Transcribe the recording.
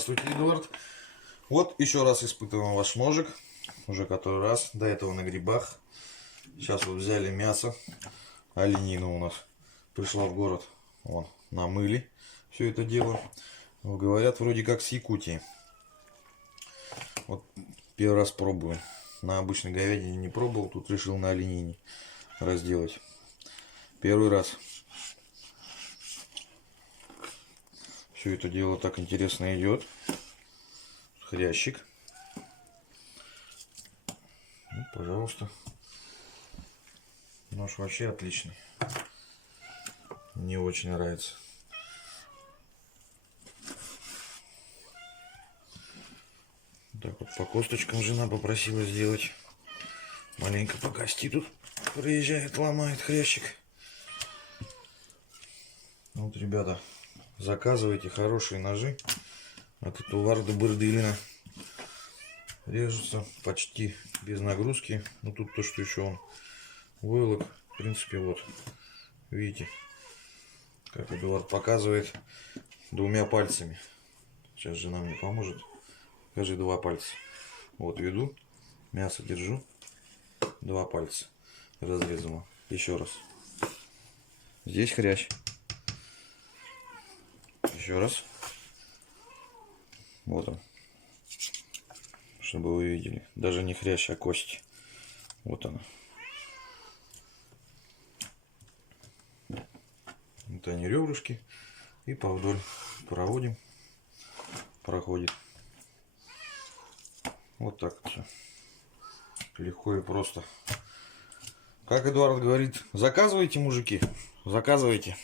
Здравствуйте, Эдуард. Вот еще раз испытываем ваш ножик. Уже который раз. До этого на грибах. Сейчас вот взяли мясо. Оленина у нас пришла в город. Вон, намыли все это дело. Вот, говорят, вроде как с Якутии. Вот первый раз пробую. На обычной говядине не пробовал. Тут решил на оленине разделать. Первый раз. Все это дело так интересно идет. Хрящик. Ну, пожалуйста. Нож вообще отличный. Мне очень нравится. Так вот по косточкам жена попросила сделать. Маленько пока тут приезжает, ломает хрящик. Вот, ребята, заказывайте хорошие ножи от Эдуарда Бердылина. Режутся почти без нагрузки. Ну тут то, что еще он войлок. В принципе, вот видите, как Эдуард показывает, двумя пальцами. Сейчас жена мне поможет. Покажи, два пальца. Вот веду, мясо держу, два пальца разрезано. Еще раз. Здесь хрящ. Еще раз. Вот он. Чтобы вы видели. Даже не хрящ, а кость. Вот она. Вот они, ребрышки. И повдоль проводим. Проходит. Вот так вот все. Легко и просто. Как Эдуард говорит, заказывайте, мужики. Заказывайте.